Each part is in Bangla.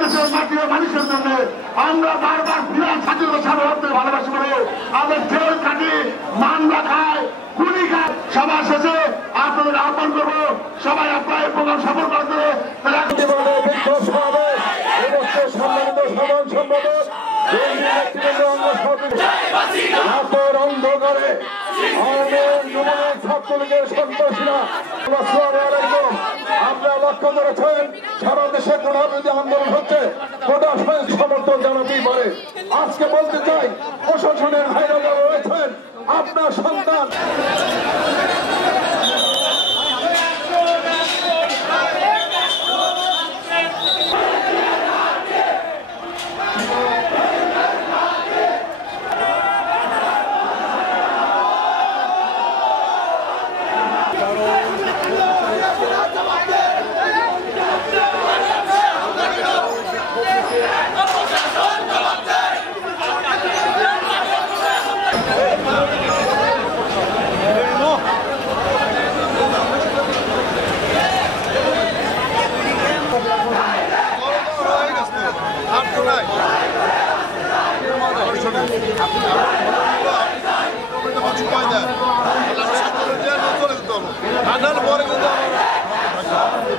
বাংলাদেশের মাটি ও মানুষের জন্য আমরা বারবার বিরাট স্বাধীনতা সার্বভৌমত্বকে ভালোবাসি বলে আমরা জেল কাটি মামলা খাই গুলি খাই। সভা শেষে আপনাদের আহ্বান করবো সবাই আপনার এই প্রোগ্রাম সফল করতে অন্ধকারে ছাত্রলীগের সন্ত্রাসীরা আপনারা লক্ষ্য করেছেন সারা দেশে কোটা বিরোধী আন্দোলন হচ্ছে, কোটা সমর্থন জানাতেই পারে। আজকে বলতে চাই প্রশাসনের ভাইরা যারা রয়েছেন আপনার সন্তান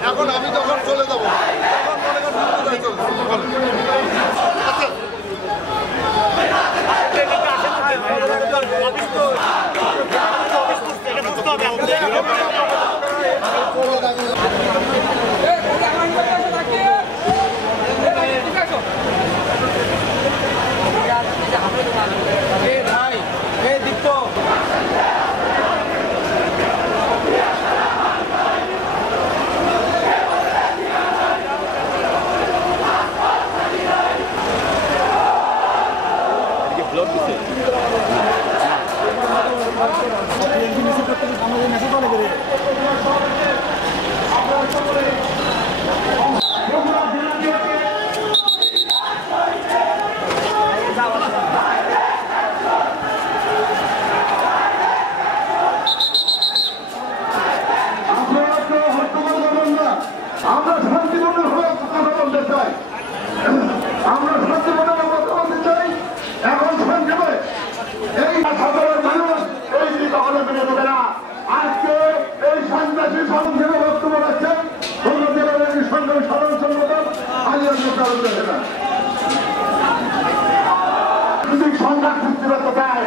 এখন আমি যখন চলে যাবো আমরা শান্তিপূর্ণভাবে কথা বলতে চাই, আমরা শান্তিপূর্ণভাবে কথা বলতে চাই। এখন সংক্ষেপে এই সাধারণ মানুষ এই দিকে কখনো মেনে নেবে না। আজকে এই সন্ত্রাসী সংক্ষেপে বক্তব্য রাখছেন সংগ্রামী সাধারণ সম্পাদক আলিয়া রাজনৈতিক সংঘাত সৃষ্টি করতে চাই।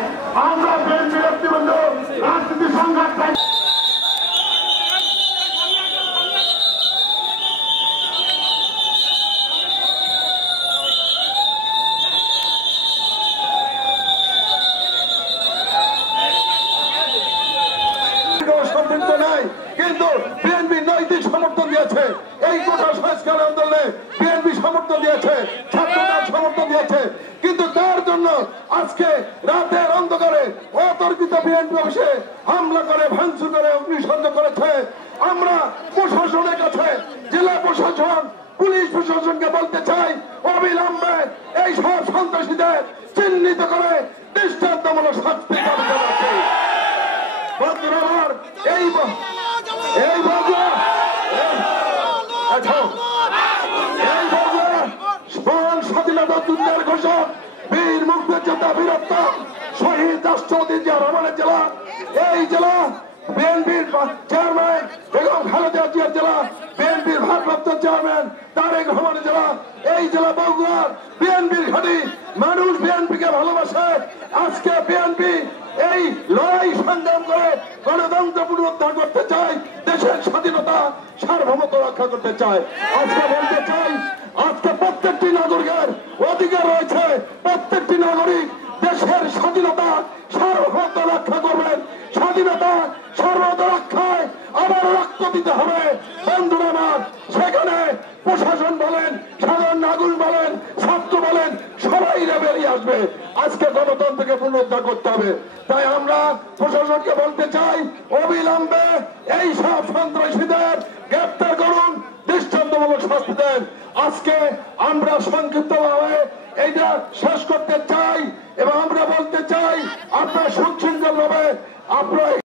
আমরা বিএনপি ব্যক্তিবৃন্দ রাজনীতি সংঘাত চাই। কিন্তু বিএনপি নৈতিক সমর্থন দিয়েছে, এই কোটা সংস্কার আন্দোলনে বিএনপি সমর্থন দিয়েছে, ছাত্রদল সমর্থন দিয়েছে। কিন্তু তার জন্য আজকে রাতের অন্ধকারে অতর্কিত বিএনপি অফিসে হামলা করে ভাঙচুর করে অগ্নিসংযোগ করেছে। আমরা প্রশাসনের কাছে জেলা প্রশাসন পুলিশ প্রশাসনকে বলতে চাই অবিলম্বে এই সব সন্ত্রাসীদের চিহ্নিত করে দৃষ্টান্তমূলক শাস্তি দাবি করা। বন্ধুরা আমার এই মহান স্বাধীনতা যুদ্ধের ঘোষক বীর মুক্তিযোদ্ধা বীরত্তম শহীদ রাষ্ট্রপতি জিয়া রহমানের জেলা, এই জেলা বিএনপির চেয়ারম্যান বেগম খালেদা জিয়ার জেলা, বিএনপির ভারপ্রাপ্ত চেয়ারম্যান তারেক রহমানের জেলা, এই জেলা বগুড়ার বিএনপির ঘাঁটি। মানুষ বিএনপিকে ভালোবাসে। আজকে বিএনপি এই লড়াই সংগ্রাম করে গণতন্ত্র পুনরুদ্ধার করতে চায়, দেশের স্বাধীনতা সার্বভৌমত্ব রক্ষা করতে চায়। আজকে বলতে চাই আজকে প্রত্যেকটি নাগরিকের অধিকার রয়েছে, প্রত্যেকটি নাগরিক দেশের স্বাধীনতা সার্বভৌমত্ব রক্ষা করবেন। স্বাধীনতা সার্বভৌমত্ব রক্ষায় আবার রক্ত দিতে হবে। বন্ধুরা আমার, সেখানে প্রশাসন বলেন, সাধারণ নাগরিক বলেন, ছাত্র বলেন, সবাই বেরিয়ে আসবে। আজকে গণতন্ত্রকে পুনরুদ্ধার করতে হবে। তাই আমরা প্রশাসনকে বলতে চাই অবিলম্বে এই সব সন্ত্রাসীদের গ্রেপ্তার করুন, দৃষ্টান্তমূলক শাস্তি দেন। আজকে আমরা সংক্ষিপ্তভাবে এইটা শেষ করতে চাই এবং আমরা বলতে চাই আপনারা সুশৃঙ্খল ভাবে আপনারা